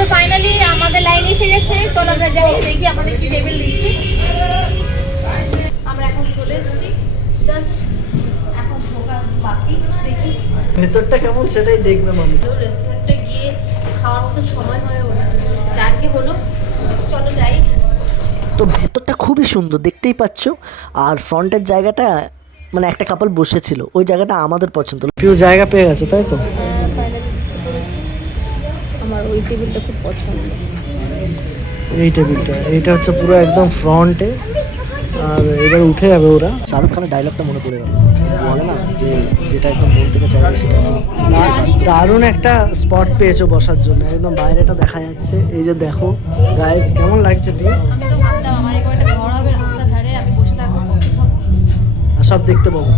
তো ফাইনালি আমাদের লাইন এসে গেছে, চলো আমরা যাই দেখি আমাদের কি টেবিল দিচ্ছি। আমরা এখন চলে এসেছি, জাস্ট এখন ঢোকা বাকি, দেখি ভেতরটা কেমন সেটাই দেখবে মানুষ। রেস্টুরেন্টে গিয়ে খাওয়ার মতো সময় হয়ে ওঠে যাকে হলো, চলো যাই। তো ভেতরটা খুবই সুন্দর দেখতেই পাচ্ছ, আর ফ্রন্টের জায়গাটা মানে একটা কাপল বসেছিল, ওই জায়গাটা আমাদের পছন্দ। প্রিয় জায়গা পেয়ে গেছে তাই তো? আমার ওই টেবিলটা খুব পছন্দ। এই টেবিলটা, এইটা হচ্ছে পুরো একদম ফ্রন্টে, আর এবার উঠে যাবে ওরা। শাহরুখ খানের ডায়লগটা মনে পড়ে গেল, বলে না যে যেটা একদম মন থেকে চাইবে সেটা। দারুণ একটা স্পট পেয়েছো বসার জন্য, একদম বাইরেটা দেখা যাচ্ছে। এই যে দেখো গাইস, কেমন লাগছে প্রিয়? আমি তো ভাবতাম আমার এরকম একটা ঘর হবে রাস্তার ধারে, আমি বসে থাকবো, কফি খাবো আর সব দেখতে পাবো।